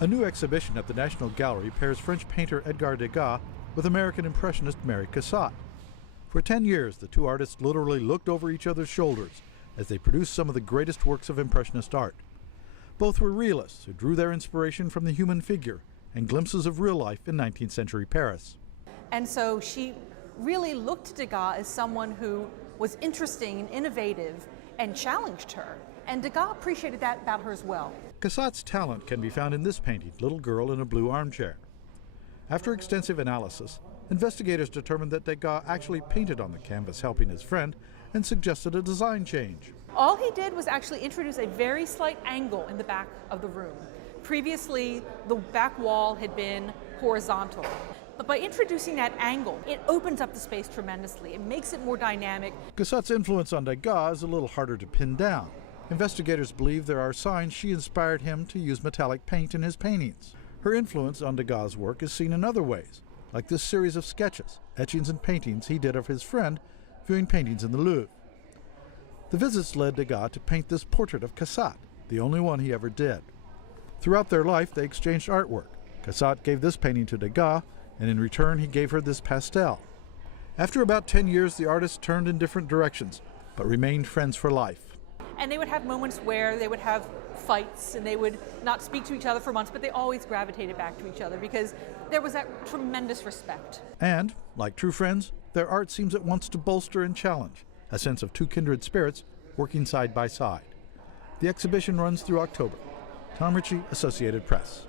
A new exhibition at the National Gallery pairs French painter Edgar Degas with American Impressionist Mary Cassatt. For 10 years, the two artists literally looked over each other's shoulders as they produced some of the greatest works of Impressionist art. Both were realists who drew their inspiration from the human figure and glimpses of real life in 19th century Paris. And so she really looked to Degas as someone who was interesting and innovative and challenged her. And Degas appreciated that about her as well. Cassatt's talent can be found in this painting, Little Girl in a Blue Armchair. After extensive analysis, investigators determined that Degas actually painted on the canvas helping his friend and suggested a design change. All he did was actually introduce a very slight angle in the back of the room. Previously, the back wall had been horizontal. But by introducing that angle, it opens up the space tremendously. It makes it more dynamic. Cassatt's influence on Degas is a little harder to pin down. Investigators believe there are signs she inspired him to use metallic paint in his paintings. Her influence on Degas' work is seen in other ways, like this series of sketches, etchings and paintings he did of his friend viewing paintings in the Louvre. The visits led Degas to paint this portrait of Cassatt, the only one he ever did. Throughout their life, they exchanged artwork. Cassatt gave this painting to Degas, and in return he gave her this pastel. After about 10 years, the artists turned in different directions, but remained friends for life. And they would have moments where they would have fights and they would not speak to each other for months, but they always gravitated back to each other because there was that tremendous respect. And, like true friends, their art seems at once to bolster and challenge, a sense of two kindred spirits working side by side. The exhibition runs through October. Tom Ritchie, Associated Press.